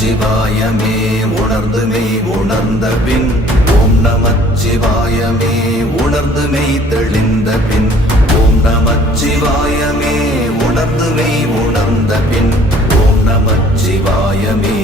நமச்சிவாயமே உணர்ந்து மெய் உணர்ந்த பின் ஓம் நமச்சிவாயமே உணர்ந்து மெய் தெளிந்த பின் ஓம் நமச்சிவாயமே உணர்ந்து மெய் உணர்ந்த பின் ஓம் நமச்சிவாயமே